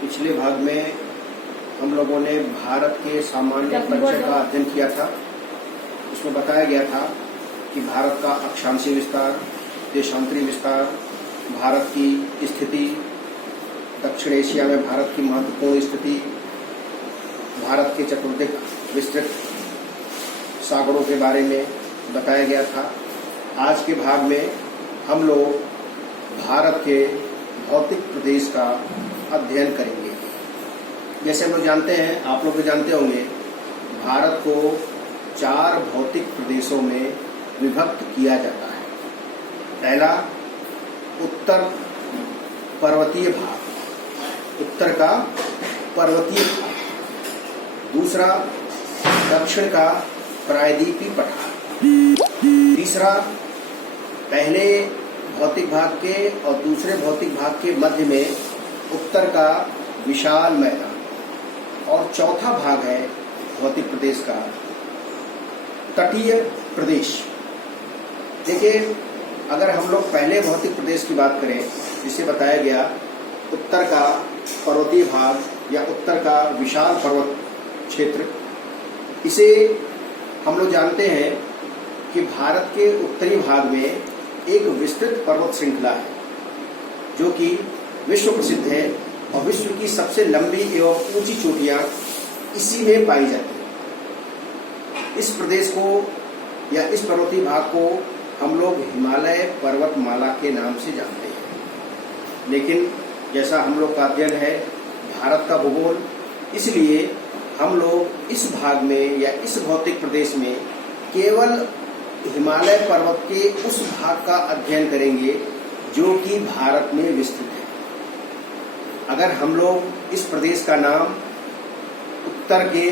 पिछले भाग में हम लोगों ने भारत के सामान्य परिचय का अध्ययन किया था। उसमें बताया गया था कि भारत का अक्षांशीय विस्तार, देशांतरी विस्तार, भारत की स्थिति, दक्षिण एशिया में भारत की महत्वपूर्ण स्थिति, भारत के चतुर्दिक विस्तृत सागरों के बारे में बताया गया था। आज के भाग में हम लोग भारत के भौतिक प्रदेश का अध्ययन करेंगे। जैसे हम लोग जानते हैं, आप लोग भी जानते होंगे, भारत को 4 भौतिक प्रदेशों में विभक्त किया जाता है। पहला उत्तर पर्वतीय भाग, उत्तर का पर्वतीय भाग। दूसरा दक्षिण का प्रायद्वीपीय पठार। तीसरा पहले भौतिक भाग के और दूसरे भौतिक भाग के मध्य में उत्तर का विशाल मैदान। और चौथा भाग है भौतिक प्रदेश का तटीय प्रदेश। देखिए, अगर हम लोग पहले भौतिक प्रदेश की बात करें, जिसे बताया गया उत्तर का पर्वतीय भाग या उत्तर का विशाल पर्वत क्षेत्र, इसे हम लोग जानते हैं कि भारत के उत्तरी भाग में एक विस्तृत पर्वत श्रृंखला है जो कि विश्व प्रसिद्ध है और विश्व की सबसे लंबी एवं ऊंची चोटियां इसी में पाई जाती हैं। इस प्रदेश को या इस पर्वतीय भाग को हम लोग हिमालय पर्वतमाला के नाम से जानते हैं। लेकिन जैसा हम लोग का अध्ययन है भारत का भूगोल, इसलिए हम लोग इस भाग में या इस भौतिक प्रदेश में केवल हिमालय पर्वत के उस भाग का अध्ययन करेंगे जो कि भारत में विस्तृत है। अगर हम लोग इस प्रदेश का नाम उत्तर के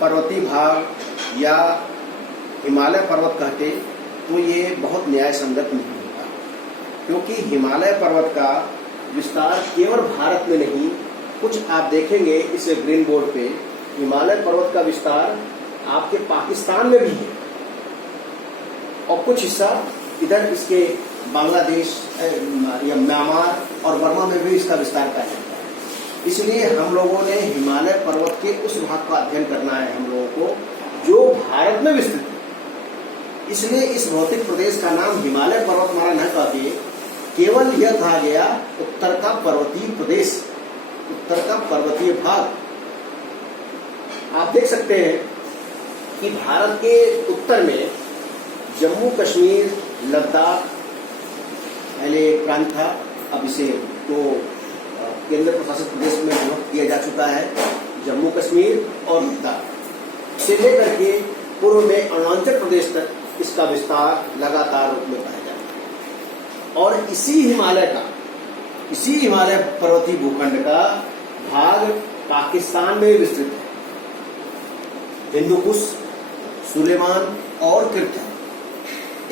पर्वतीय भाग या हिमालय पर्वत कहते तो ये बहुत न्याय संगत नहीं होता, क्योंकि हिमालय पर्वत का विस्तार केवल भारत में नहीं, कुछ आप देखेंगे इस ग्रीन बोर्ड पे, हिमालय पर्वत का विस्तार आपके पाकिस्तान में भी है और कुछ हिस्सा इधर इसके बांग्लादेश या म्यांमार और बर्मा में भी इसका विस्तार पाया जाता है। इसलिए हम लोगों ने हिमालय पर्वत के उस भाग का अध्ययन करना है हम लोगों को जो भारत में विस्तृत है। इसलिए इस भौतिक प्रदेश का नाम हिमालय पर्वतमाला न कहके केवल यह कहा गया उत्तर का पर्वतीय प्रदेश, उत्तर का पर्वतीय भाग। आप देख सकते हैं कि भारत के उत्तर में जम्मू कश्मीर, लद्दाख पहले एक प्रांत था, अब इसे तो केंद्र प्रशासित प्रदेश में विभक्त किया जा चुका है। जम्मू कश्मीर और लद्दाख से लेकर के पूर्व में अरुणाचल प्रदेश तक इसका विस्तार लगातार रूप में पाया जाता है। और इसी हिमालय पर्वतीय भूखंड का भाग पाकिस्तान में विस्तृत है। हिंदुकुश, सुलेमान और किर्त,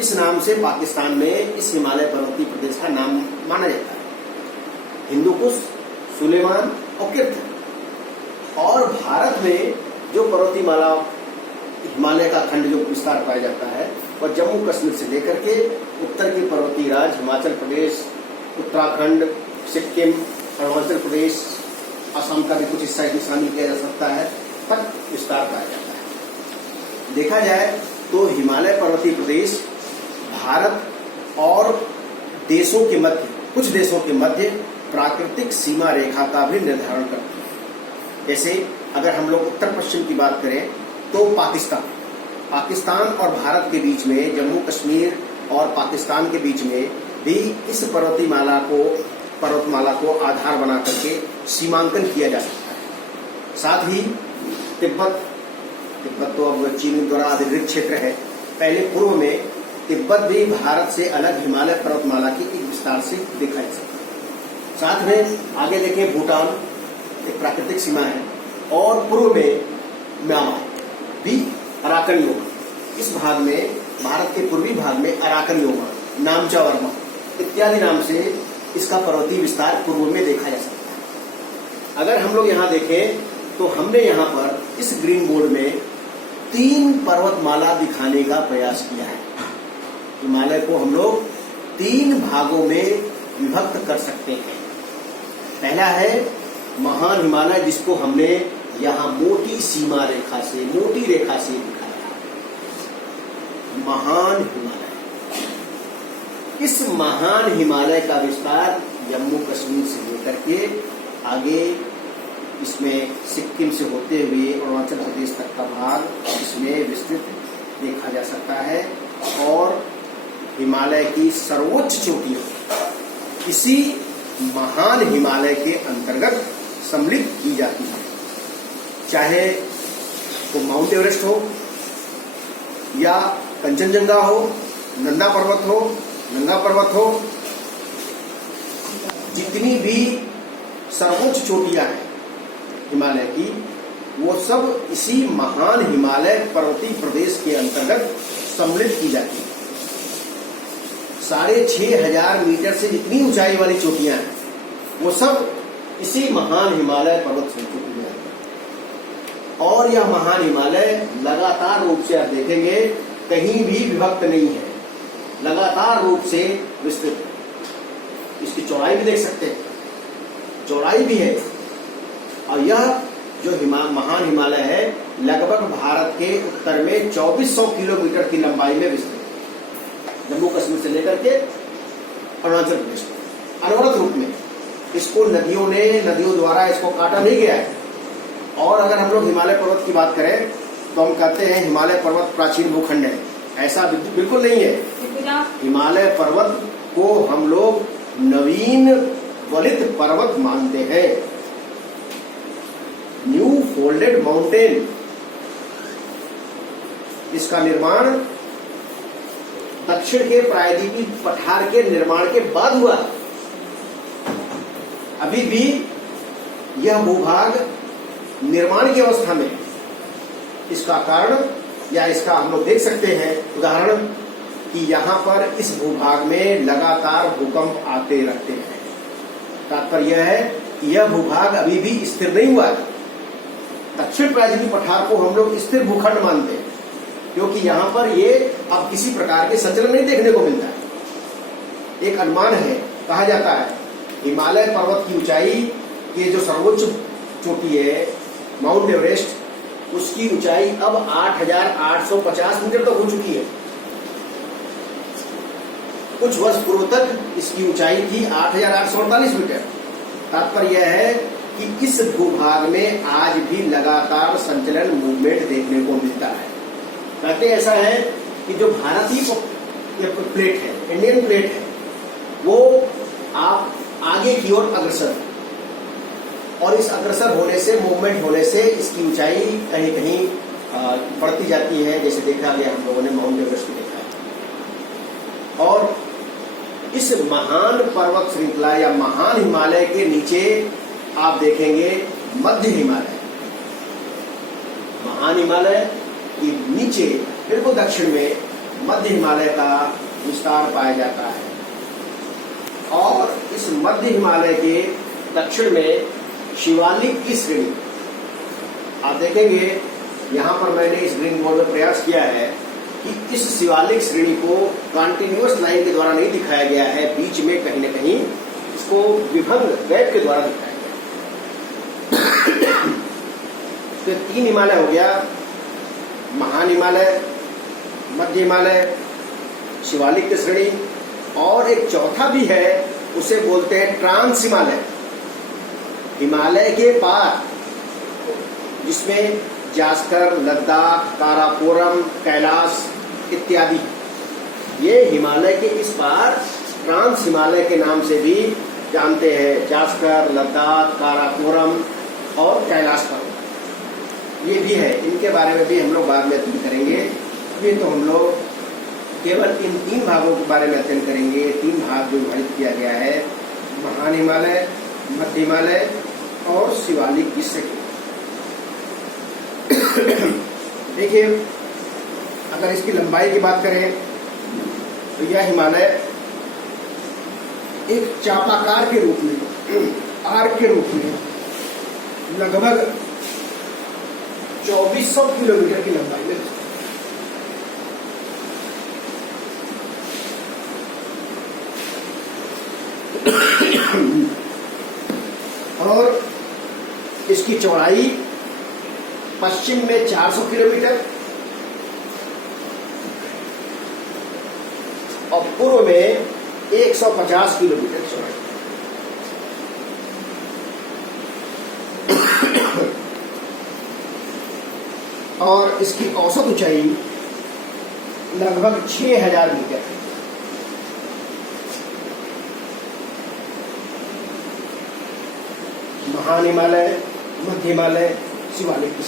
इस नाम से पाकिस्तान में इस हिमालय पर्वतीय प्रदेश का नाम माना जाता है। हिंदुकुश, सुलेमान और किर्त। और भारत में जो पर्वतीय माला हिमालय का खंड जो विस्तार पाया जाता है वह जम्मू कश्मीर से लेकर के उत्तर के पर्वतीय राज्य हिमाचल प्रदेश, उत्तराखंड, सिक्किम, अरुणाचल प्रदेश, असम का भी कुछ हिस्सा इसमें शामिल किया जा सकता है, तक विस्तार पाया जाता है। देखा जाए तो हिमालय पर्वतीय प्रदेश भारत और देशों के मध्य, कुछ देशों के मध्य प्राकृतिक सीमा रेखा का भी निर्धारण करती है। जैसे अगर हम लोग उत्तर पश्चिम की बात करें तो पाकिस्तान और भारत के बीच में, जम्मू कश्मीर और पाकिस्तान के बीच में भी इस पर्वतमाला को आधार बना करके सीमांकन किया जा सकता है। साथ ही तिब्बत तो अब चीन द्वारा अधिकृत क्षेत्र है। पहले पूर्व में तिब्बत भी भारत से अलग हिमालय पर्वतमाला की एक विस्तार से देखा जा सकता है। साथ में आगे देखें, भूटान एक प्राकृतिक सीमा है और पूर्व में म्यांमार भी अराकन योमा, इस भाग में भारत के पूर्वी भाग में अराकन योमा, नामचा वर्मा इत्यादि नाम से इसका पर्वतीय विस्तार पूर्व में देखा जा सकता है। अगर हम लोग यहाँ देखें तो हमने यहाँ पर इस ग्रीन बोर्ड में 3 पर्वतमाला दिखाने का प्रयास किया है। हिमालय को हम लोग 3 भागों में विभक्त कर सकते हैं। पहला है महान हिमालय जिसको हमने यहाँ मोटी सीमा रेखा से, मोटी रेखा से दिखाया, महान हिमालय। इस महान हिमालय का विस्तार जम्मू कश्मीर से लेकर के आगे इसमें सिक्किम से होते हुए अरुणाचल प्रदेश तक का भाग इसमें विस्तृत देखा जा सकता है। और हिमालय की सर्वोच्च चोटियां इसी महान हिमालय के अंतर्गत सम्मिलित की जाती है, चाहे वो माउंट एवरेस्ट हो या कंचनजंगा हो, नंदा पर्वत हो, जितनी भी सर्वोच्च चोटियां हैं हिमालय की, वो सब इसी महान हिमालय पर्वतीय प्रदेश के अंतर्गत सम्मिलित की जाती है। 6,500 मीटर से जितनी ऊंचाई वाली चोटियां हैं वो सब इसी महान हिमालय पर्वत श्रृंखला की जाती है। और यह महान हिमालय लगातार रूप से आप देखेंगे कहीं भी विभक्त नहीं है, लगातार रूप से विस्तृत। इसकी चौड़ाई भी देख सकते हैं, चौड़ाई भी है। और यह जो महान हिमालय है लगभग भारत के उत्तर में 2400 किलोमीटर की लंबाई में विस्तृत, जम्मू कश्मीर से लेकर के अरुणाचल प्रदेश में अनवरत रूप में। इसको नदियों द्वारा इसको काटा नहीं गया है। और अगर हम लोग हिमालय पर्वत की बात करें तो हम कहते हैं हिमालय पर्वत प्राचीन भूखंड है, ऐसा बिल्कुल नहीं है। हिमालय पर्वत को हम लोग नवीन वलित पर्वत मानते हैं, न्यू फोल्डेड माउंटेन। इसका निर्माण दक्षिण के प्रायद्वीपीय पठार के निर्माण के बाद हुआ। अभी भी यह भूभाग निर्माण की अवस्था में। इसका कारण या इसका हम लोग देख सकते हैं उदाहरण कि यहाँ पर इस भूभाग में लगातार भूकंप आते रहते हैं। तात्पर्य यह है कि यह भूभाग अभी भी स्थिर नहीं हुआ है। दक्षिण प्रायद्वीपीय पठार को हम लोग स्थिर भूखंड मानते हैं क्योंकि यहाँ पर ये अब किसी प्रकार के संचलन नहीं देखने को मिलता है। एक अनुमान है, कहा जाता है हिमालय पर्वत की ऊंचाई के जो सर्वोच्च चोटी है माउंट एवरेस्ट, उसकी ऊंचाई अब 8,850 मीटर तक हो चुकी है। कुछ वर्ष पूर्व तक इसकी ऊंचाई थी 8,848 मीटर। तात्पर्य यह है कि इस भूभाग में आज भी लगातार संचलन मूवमेंट देखने को मिलता है। कहते ऐसा है कि जो भारतीय प्लेट है, इंडियन प्लेट है, वो आप आगे की ओर अग्रसर, और इस अग्रसर होने से, मूवमेंट होने से इसकी ऊंचाई कहीं कहीं बढ़ती जाती है, जैसे देखा गया हम लोगों ने माउंट एवरेस्ट में देखा है। और इस महान पर्वत श्रृंखला या महान हिमालय के नीचे आप देखेंगे मध्य हिमालय। महान हिमालय के नीचे बिल्कुल दक्षिण में मध्य हिमालय का विस्तार पाया जाता है। और इस मध्य हिमालय के दक्षिण में शिवालिक की श्रेणी आप देखेंगे। यहाँ पर मैंने इस ग्रीन बोर्ड में प्रयास किया है कि इस शिवालिक श्रेणी को कंटिन्यूअस लाइन के द्वारा नहीं दिखाया गया है, बीच में कहीं न कहीं इसको विभंग गैप के द्वारा दिखाया गया। तो 3 हिमालय हो गया, महान हिमालय, मध्य हिमालय, शिवालिक की श्रेणी, और एक चौथा भी है, उसे बोलते हैं ट्रांस हिमालय, हिमालय के पार, जिसमें जास्कर, लद्दाख, काराकोरम, कैलाश इत्यादि। ये हिमालय के इस पार ट्रांस हिमालय के नाम से भी जानते हैं, जास्कर, लद्दाख, काराकोरम और कैलाश पर्वत ये भी है। इनके बारे में भी हम लोग बाद में अध्ययन करेंगे। ये तो हम लोग केवल इन 3 भागों के बारे में अध्ययन करेंगे। 3 भाग जो विभाजित किया गया है, महान हिमालय, मध्य हिमालय और शिवालिक की श्रेणी। देखिए, अगर इसकी लंबाई की बात करें तो यह हिमालय एक चापाकार के रूप में, आर्क के रूप में लगभग 2400 किलोमीटर की लंबाई में, और इसकी चौड़ाई पश्चिम में 400 किलोमीटर और पूर्व में 150 किलोमीटर चौड़ाई। और इसकी औसत ऊंचाई लगभग 6000 मीटर है। महान हिमालय, मध्य हिमालय, शिवालिक की